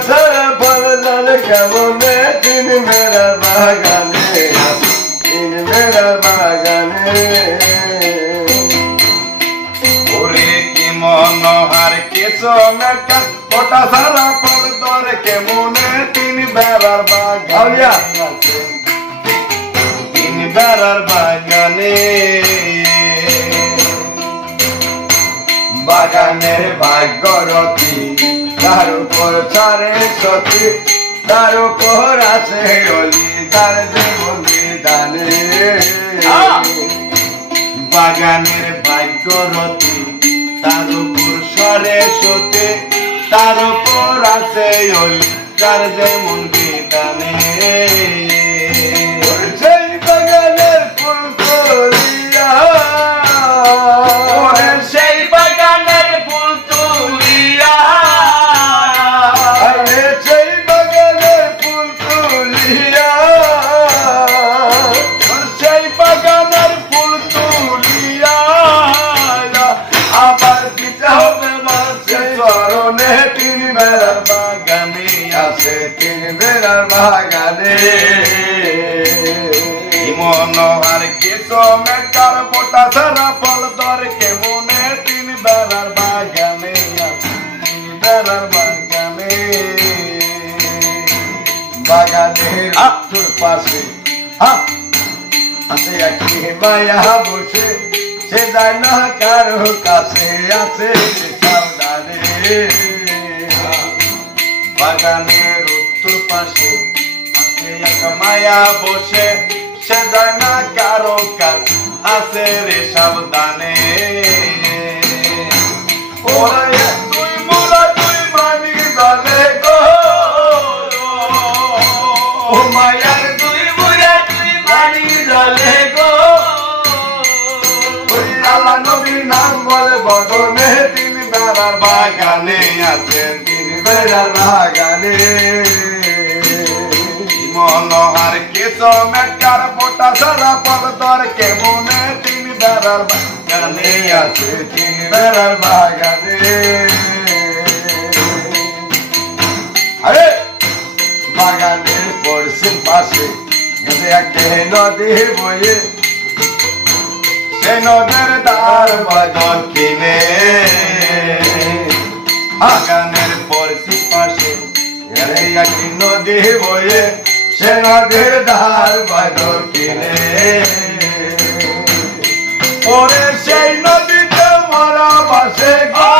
সারা ফলদার কেমনে তিন বেড়ার বাগানে তিন বেড়ার বাগানে ওরে কি মনোহার কি চমৎকার ফোটা সারা ফলদার কেমনে তিন বেড়ার বাগানে তিন বেড়ার বাগানে বাগানের ভাগ্যরতী তার উপর ছাড়ে সতী তার উপর আছে অলি তার জীবন দানে বাগানের ভাগ্যরতী তার উপর সরে সতে তার উপর আছে অলি তার যেমন বিধানে সেই বাগানের ফুল তুলিয়া সেই বাগানের ফুল তুলিয়া আরে সেই বাগানের ফুল তুলিয়া সেই বাগানের ফুল তুলিয়া আবার দিতে হবে মাঝে চরণে তিন বেড়ার বাগানে আছে তিন বেড়ার বাগানে মনোহার কে চমৎকার ফোটা সারা ফল ধর কেমনে তিন বেড়ার বাগানে তিন বেড়ার বাগানে বাগানের আত্মর পাশে আছে একটি মায়া বসে সে যায় না কারো কাছে আছে সাবধানে বাগানের উত্তর পাশে আছে এক মায়া বসে সে যায় না কারো কাছে আছে রে সাবধানে ওরা তুই মোরা তুই মানি দলে গো ও মায়ার তুই মোরা তুই মানি দলে গো ওই আল্লাহ নবীর নাম বলে বদনে তিন বেড়ার বাগানে আছেন তিন বেড়ার বাগানে মনোহার কে চমৎকার ফোটা সারা পদ ধর কেমনে তিন বেড়ার বাগানে আছে তিন বেড়ার বাগানে আরে বাগানের পশ্চিম পাশে গেছে একটা নদী বয়ে সে নদের দ্বার দক্ষিণে বাগানের পশ্চিম পাশে গেছে একটি নদী বয়ে সে নদীর ধার দক্ষিণে ওরে সেই নদীতে মরা বাসে গো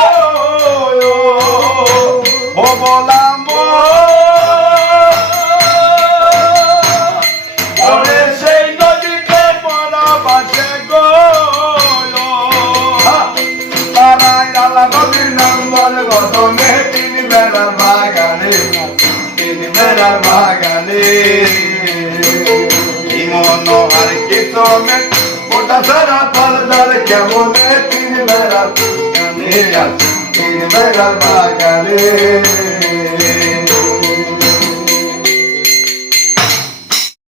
ও বলাম ওরে সেই নদীতে মরা বাসে গো তারাই আল্লাহ নদীর নাম বলে গদমে তিন বেড়ার বাগানে তিন বেড়ার বাগানে মনোহার কে চমৎকার ওটা সারা ফলদার কেমনে তিন বেড়ার বাগানে আছে তিন বেড়ার বাগানে